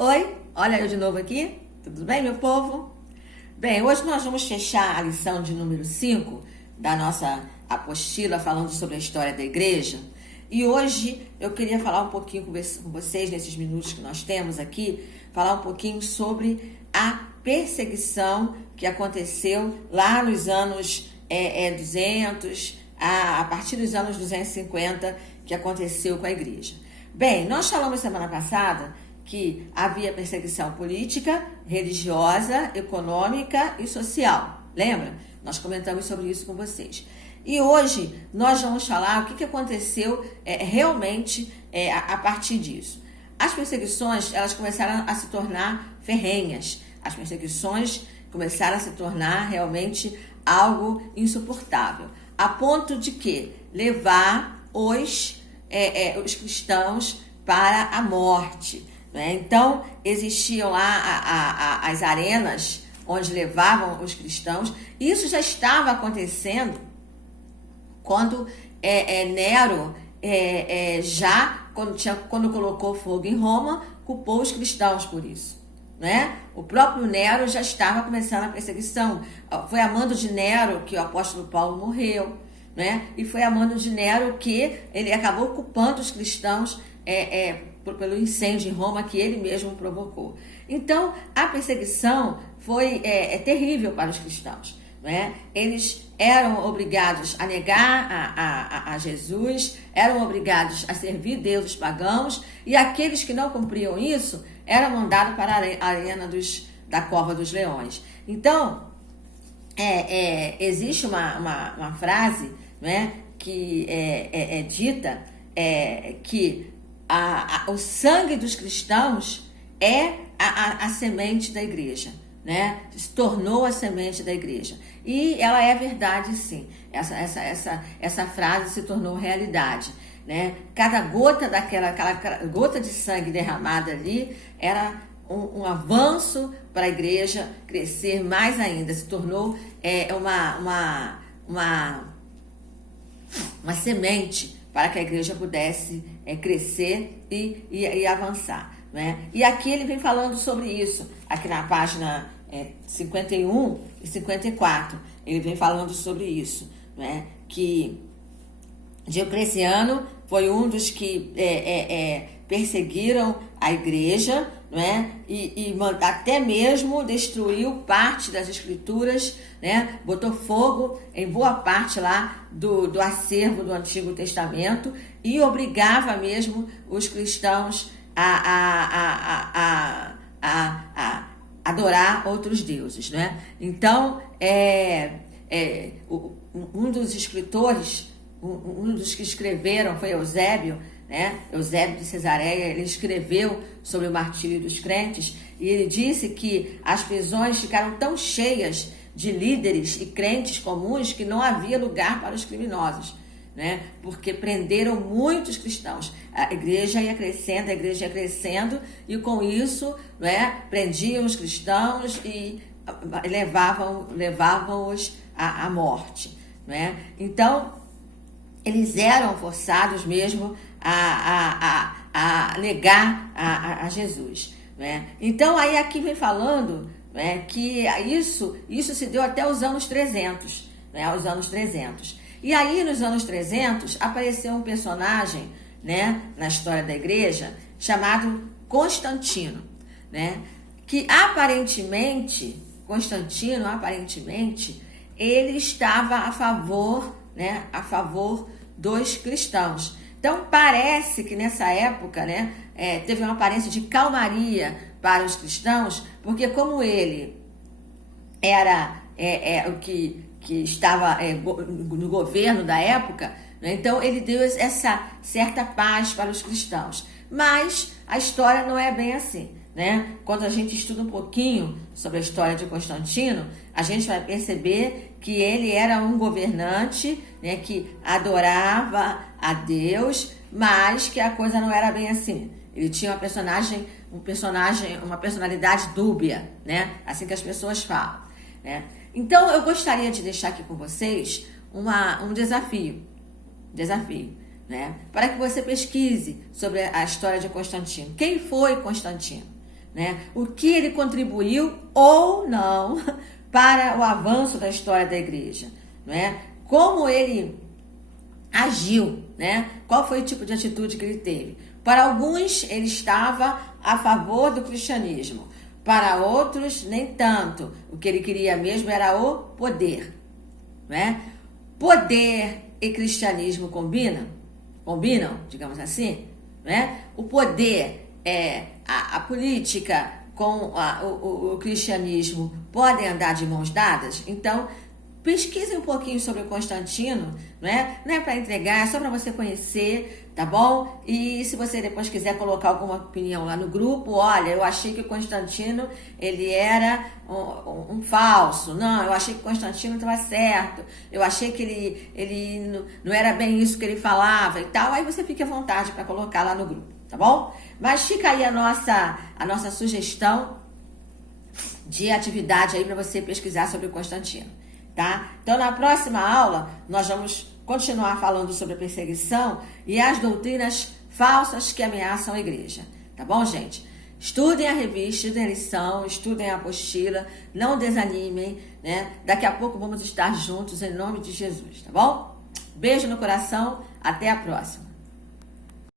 Oi, olha eu de novo aqui, tudo bem, meu povo? Bem, hoje nós vamos fechar a lição de número 5 da nossa apostila falando sobre a história da igreja. E hoje eu queria falar um pouquinho com vocês, nesses minutos que nós temos aqui, falar um pouquinho sobre a perseguição que aconteceu lá nos anos 200, a partir dos anos 250, que aconteceu com a igreja. Bem, nós falamos semana passada que havia perseguição política, religiosa, econômica e social. Lembra? Nós comentamos sobre isso com vocês. E hoje nós vamos falar o que aconteceu realmente a partir disso. As perseguições, elas começaram a se tornar ferrenhas. As perseguições começaram a se tornar realmente algo insuportável. A ponto de que levar os cristãos para a morte. Né? Então, existiam lá as arenas onde levavam os cristãos. Isso já estava acontecendo quando Nero, quando colocou fogo em Roma, culpou os cristãos por isso. Né? O próprio Nero já estava começando a perseguição. Foi a mando de Nero que o apóstolo Paulo morreu. Né? E foi a mando de Nero que ele acabou culpando os cristãos pelo incêndio em Roma que ele mesmo provocou. Então, a perseguição foi terrível para os cristãos. Né? Eles eram obrigados a negar a Jesus, eram obrigados a servir deuses pagãos, e aqueles que não cumpriam isso eram mandados para a arena da cova dos leões. Então, existe uma frase, né, que é dita que o sangue dos cristãos é a semente da igreja, né? Se tornou a semente da igreja. E ela é verdade, sim. Essa frase se tornou realidade, né? Cada gota aquela gota de sangue derramada ali era um avanço para a igreja crescer mais ainda. Se tornou uma semente para que a igreja pudesse crescer e avançar. Né? E aqui ele vem falando sobre isso, aqui na página 51 e 54, ele vem falando sobre isso, né? Que Diocleciano foi um dos que perseguiram a igreja, né? E até mesmo destruiu parte das escrituras, né? Botou fogo em boa parte lá do acervo do Antigo Testamento e obrigava mesmo os cristãos a adorar outros deuses, né? Então, um dos escritores, um dos que escreveram foi Eusébio, né? Eusébio de Cesareia. Ele escreveu sobre o martírio dos crentes e ele disse que as prisões ficaram tão cheias de líderes e crentes comuns que não havia lugar para os criminosos, né? Porque prenderam muitos cristãos. A igreja ia crescendo e com isso, né, prendiam os cristãos e levavam-os à morte, né? Então, eles eram forçados mesmo a negar a Jesus, né? Então, aí aqui vem falando, né, que isso se deu até os anos 300, né, os anos 300. E aí, nos anos 300, apareceu um personagem, né, na história da igreja, chamado Constantino, né, que aparentemente, Constantino, ele estava a favor, né, dos cristãos. Então, parece que nessa época, né, teve uma aparência de calmaria para os cristãos, porque como ele era o que estava no governo da época, né? Então ele deu essa certa paz para os cristãos. Mas a história não é bem assim, né? Quando a gente estuda um pouquinho sobre a história de Constantino, a gente vai perceber que ele era um governante, né, que adorava a Deus, mas que a coisa não era bem assim. Ele tinha uma personalidade dúbia, né? Assim que as pessoas falam, né? Então, eu gostaria de deixar aqui com vocês um desafio, né? Para que você pesquise sobre a história de Constantino. Quem foi Constantino? né? O que ele contribuiu ou não para o avanço da história da igreja, né? Como ele agiu, né? Qual foi o tipo de atitude que ele teve? Para alguns, ele estava a favor do cristianismo. Para outros, nem tanto. O que ele queria mesmo era o poder, né? Poder e cristianismo combinam, digamos assim, né? O poder, a política com o cristianismo podem andar de mãos dadas. Então, pesquise um pouquinho sobre o Constantino, né? Não é para entregar, é só para você conhecer, tá bom? E se você depois quiser colocar alguma opinião lá no grupo, olha, eu achei que o Constantino, ele era um falso. Não, eu achei que o Constantino estava certo. Eu achei que ele não era bem isso que ele falava e tal. Aí você fique à vontade para colocar lá no grupo, tá bom? Mas fica aí a nossa sugestão de atividade aí para você pesquisar sobre o Constantino. Tá? Então, na próxima aula, nós vamos continuar falando sobre a perseguição e as doutrinas falsas que ameaçam a igreja. Tá bom, gente? Estudem a revista, estudem a lição, estudem a apostila, não desanimem, né? Daqui a pouco vamos estar juntos em nome de Jesus, tá bom? Beijo no coração, até a próxima.